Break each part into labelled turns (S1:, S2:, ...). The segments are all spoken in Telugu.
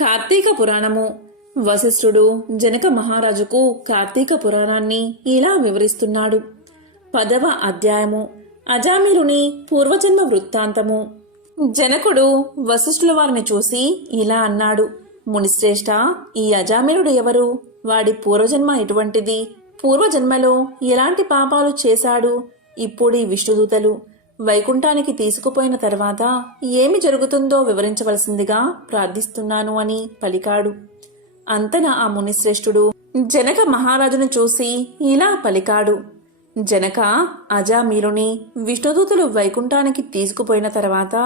S1: కార్తీక పురాణము. వశిష్ఠుడు జనక మహారాజుకు కార్తీక పురాణాన్ని ఇలా వివరిస్తున్నాడు. పదవ అధ్యాయము. అజామిరుని పూర్వజన్మ వృత్తాంతము. జనకుడు వశిష్ఠుల వారిని చూసి ఇలా అన్నాడు. మునిశ్రేష్ఠ ఈ అజామిరుడు ఎవరు? వాడి పూర్వజన్మ ఎటువంటిది? పూర్వజన్మలో ఎలాంటి పాపాలు చేశాడు? ఇప్పుడు ఈ విష్ణుదూతలు వైకుంఠానికి తీసుకుపోయిన తర్వాత ఏమి జరుగుతుందో వివరించవలసిందిగా ప్రార్థిస్తున్నాను అని పలికాడు. అంతన ఆ మునిశ్రేష్ఠుడు జనక మహారాజును చూసి ఇలా పలికాడు. జనక అజామీరుని విష్ణుదూతులు వైకుంఠానికి తీసుకుపోయిన తర్వాత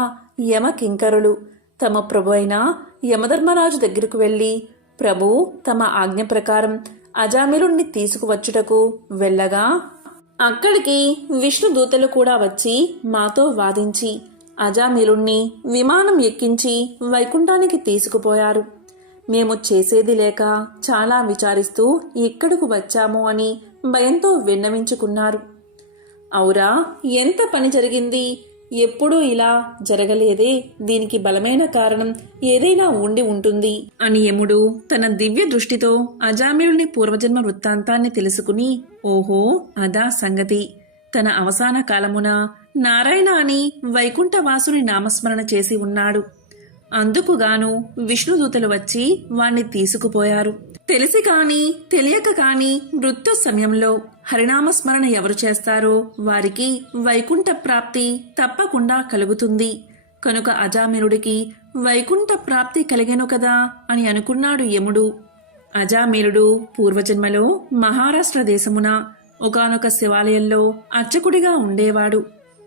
S1: యమ కింకరులు తమ ప్రభు అయిన యమధర్మరాజు దగ్గరకు వెళ్ళి ప్రభు తమ ఆజ్ఞ ప్రకారం అజామీరుణ్ణి తీసుకువచ్చుటకు వెళ్ళగా అక్కడికి విష్ణు దూతలు కూడా వచ్చి మాతో వాదించి అజామిలుణ్ణి విమానం ఎక్కించి వైకుంఠానికి తీసుకుపోయారు. మేము చేసేది లేక చాలా విచారిస్తూ ఇక్కడకు వచ్చాము అని భయంతో విన్నవించుకున్నారు. అవురా ఎంత పని జరిగింది? ఎప్పుడూ ఇలా జరగలేదే. దీనికి బలమైన కారణం ఏదైనా ఉండి ఉంటుంది. అని యముడు తన దివ్య దృష్టితో అజామిరుని పూర్వజన్మ వృత్తాంతాన్ని తెలుసుకుని ఓహో అదా సంగతి. తన అవసాన కాలమున నారాయణ అని వైకుంఠవాసుని నామస్మరణ చేసి ఉన్నాడు. అందుకుగాను విష్ణుదూతలు వచ్చి వాణ్ణి తీసుకుపోయారు. తెలిసి కాని తెలియక కాని మృత్యు సమయంలో హరినామస్మరణ ఎవరు చేస్తారో వారికి వైకుంఠ ప్రాప్తి తప్పకుండా కలుగుతుంది. కనుక అజామిరుడికి వైకుంఠ ప్రాప్తి కలిగెను కదా అని అనుకున్నాడు యముడు. అజామిరుడు పూర్వజన్మలో మహారాష్ట్ర దేశమున ఒకానొక శివాలయంలో అర్చకుడిగా ఉండేవాడు.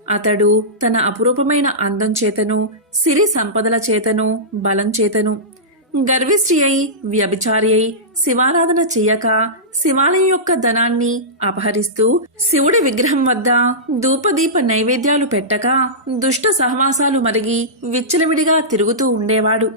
S1: అతడు తన అపురూపమైన అందం చేతను సిరి సంపదల చేతను బలం చేతను గర్విష్ఠి అయి వ్యభిచారి అయి శివారాధన చెయ్యక శివాలయం యొక్క ధనాన్ని అపహరిస్తూ శివుడి విగ్రహం వద్ద ధూపదీప నైవేద్యాలు పెట్టక దుష్ట సహవాసాలు మరిగి విచ్చలవిడిగా తిరుగుతూ ఉండేవాడు.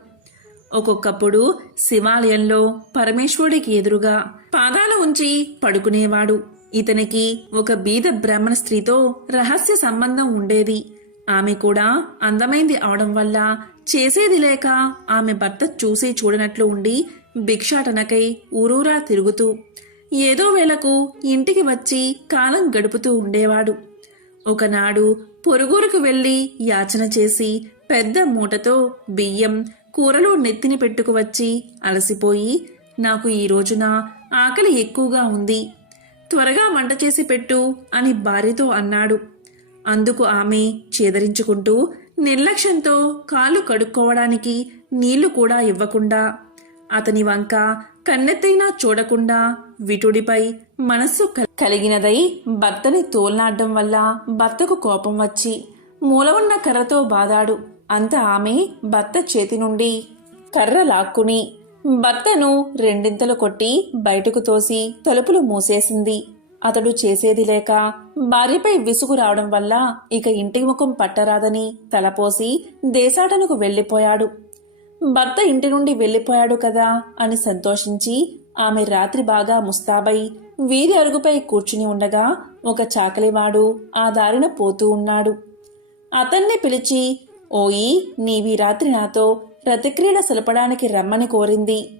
S1: ఒక్కొక్కప్పుడు శివాలయంలో పరమేశ్వరుడికి ఎదురుగా పాదాలు ఉంచి పడుకునేవాడు. ఇతనికి ఒక బీద బ్రాహ్మణ స్త్రీతో రహస్య సంబంధం ఉండేది. ఆమె కూడా అందమైంది అవడం వల్ల చేసేది లేక ఆమె భర్త చూసి చూడనట్లు ఉండి భిక్షాటనకై ఊరూరా తిరుగుతూ ఏదో వేళకు ఇంటికి వచ్చి కాలం గడుపుతూ ఉండేవాడు. ఒకనాడు పొరుగురుకు వెళ్ళి యాచన చేసి పెద్ద మూటతో బియ్యం కూరలు నెత్తిని పెట్టుకువచ్చి అలసిపోయి నాకు ఈ రోజున ఆకలి ఎక్కువగా ఉంది. త్వరగా వంట చేసి పెట్టు అని భార్యతో అన్నాడు. అందుకు ఆమె చేదరించుకుంటూ నిర్లక్ష్యంతో కాళ్ళు కడుక్కోవడానికి నీళ్ళు కూడా ఇవ్వకుండా అతని వంక కన్నెత్తైనా చూడకుండా విటుడిపై మనస్సు కలిగినదై భర్తని తోల్నాడడం వల్ల భర్తకు కోపం వచ్చి మూల ఉన్న కర్రతో బాదాడు. అంత ఆమె భర్త చేతి నుండి కర్ర లాక్కుని భర్తను రెండింతలు కొట్టి బయటకు తోసి తలుపులు మూసేసింది. అతడు చేసేది లేక భార్యపై విసుగు రావడం వల్ల ఇక ఇంటి ముఖం పట్టరాదని తలపోసి దేశాటనకు వెళ్ళిపోయాడు. భర్త ఇంటి నుండి వెళ్ళిపోయాడు కదా అని సంతోషించి ఆమె రాత్రి బాగా ముస్తాబై వీధి అరుగుపై కూర్చుని ఉండగా ఒక చాకలివాడు ఆ దారిన పోతూ ఉన్నాడు. అతన్ని పిలిచి ఓయి నీవి రాత్రి నాతో రతిక్రీడ సలపడానికి రమ్మని కోరింది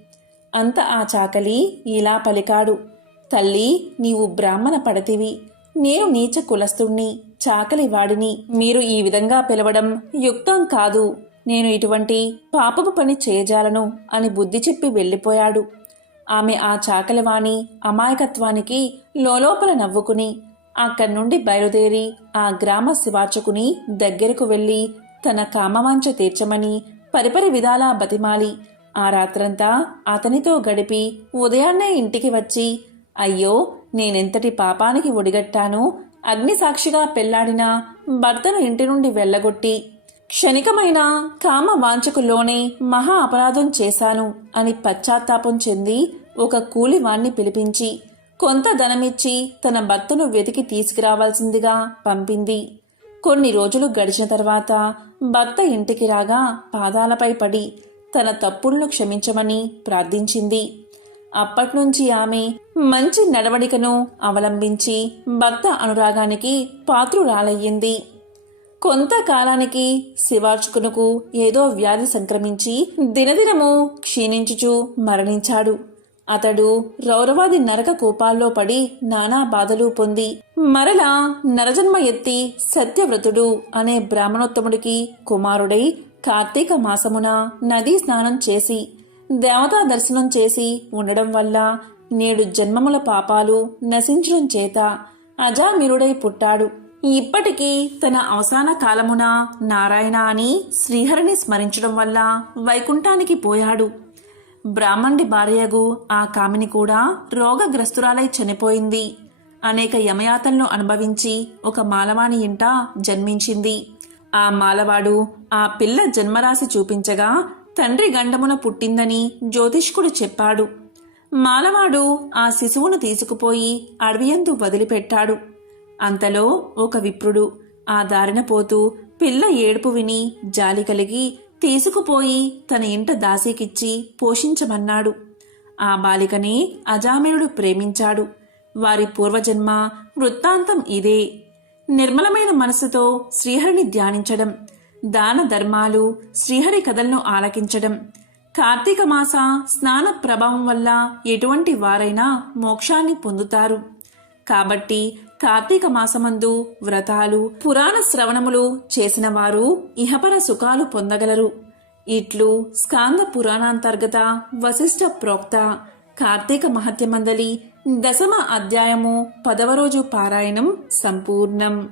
S1: అంత ఆ చాకలి ఇలా పలికాడు. తల్లి నీవు బ్రాహ్మణ పడతివి. నేను నీచ కులస్తుణ్ణి చాకలి వాడిని మీరు ఈ విధంగా పిలవడం యుక్తం కాదు. నేను ఇటువంటి పాపపు పని చేయజాలను అని బుద్ధి చెప్పి వెళ్ళిపోయాడు. ఆమె ఆ చాకలివాణి అమాయకత్వానికి లోలోపల నవ్వుకుని అక్కడి నుండి బయలుదేరి ఆ గ్రామ శివార్చకుని దగ్గరకు వెళ్ళి తన కామవాంఛ తీర్చమని పరిపరి విధాలా బతిమాలి. ఆ రాత్రంతా అతనితో గడిపి ఉదయాన్నే ఇంటికి వచ్చి అయ్యో నేనెంతటి పాపానికి ఒడిగట్టాను? అగ్నిసాక్షిగా పెళ్ళాడిన భర్తను ఇంటి నుండి వెళ్ళగొట్టి క్షణికమైన కామ వాంఛకులోనే మహా అపరాధం చేశాను అని పశ్చాత్తాపం చెంది ఒక కూలివాణ్ణి పిలిపించి కొంత ధనమిచ్చి తన భర్తను వెతికి తీసుకురావాల్సిందిగా పంపింది. కొన్ని రోజులు గడిచిన తర్వాత భర్త ఇంటికి రాగా పాదాలపై పడి తన తప్పులను క్షమించమని ప్రార్థించింది. అప్పట్నుంచి ఆమె మంచి నడవడికను అవలంబించి భర్త అనురాగానికి పాత్రురాలయ్యింది. కొంతకాలానికి శివార్చుకునకు ఏదో వ్యాధి సంక్రమించి దినదినము క్షీణించుచు మరణించాడు. అతడు రౌరవాది నరక కోపాల్లో పడి నానా బాధలు పొంది మరలా నరజన్మ ఎత్తి సత్యవ్రతుడు అనే బ్రాహ్మణోత్తముడికి కుమారుడై కార్తీక మాసమున నదీ స్నానం చేసి దేవతా దర్శనం చేసి ఉండడం వల్ల నేడు జన్మముల పాపాలు నశించడం చేత అజామిరుడై పుట్టాడు. ఇప్పటికీ తన అవసాన కాలమున నారాయణ అని శ్రీహరిని స్మరించడం వల్ల వైకుంఠానికి పోయాడు. బ్రాహ్మణుడి భార్యగు ఆ కామిని కూడా రోగగ్రస్తురాలై చనిపోయింది. అనేక యమయాతలను అనుభవించి ఒక మాలవాణి ఇంట జన్మించింది. ఆ మాలవాడు ఆ పిల్ల జన్మరాశి చూపించగా తండ్రి గండమున పుట్టిందని జ్యోతిష్కుడు చెప్పాడు. మాలవాడు ఆ శిశువును తీసుకుపోయి అడవియందు వదిలిపెట్టాడు. అంతలో ఒక విప్రుడు ఆ దారిన పోతూ పిల్ల ఏడుపు విని జాలి కలిగి తీసుకుపోయి తన ఇంట దాసీకిచ్చి పోషించమన్నాడు. ఆ బాలికని అజామేయుడు ప్రేమించాడు. వారి పూర్వజన్మ వృత్తాంతం ఇదే. నిర్మలమైన మనసుతో శ్రీహరిని ధ్యానించడం దాన ధర్మాలు శ్రీహరి కథలను ఆలకించడం. కార్తీక మాస స్నాన ప్రభావం వల్ల ఎటువంటి వారైనా మోక్షాన్ని పొందుతారు. కాబట్టి కార్తీక మాసమందు వ్రతాలు పురాణ శ్రవణములు చేసిన వారు ఇహపర సుఖాలు పొందగలరు. ఇట్లు స్కాంద పురాణాంతర్గత వశిష్ఠ ప్రోక్త కార్తీక మహత్యమందలి దశమ అధ్యాయము పదవ రోజు పారాయణం సంపూర్ణం.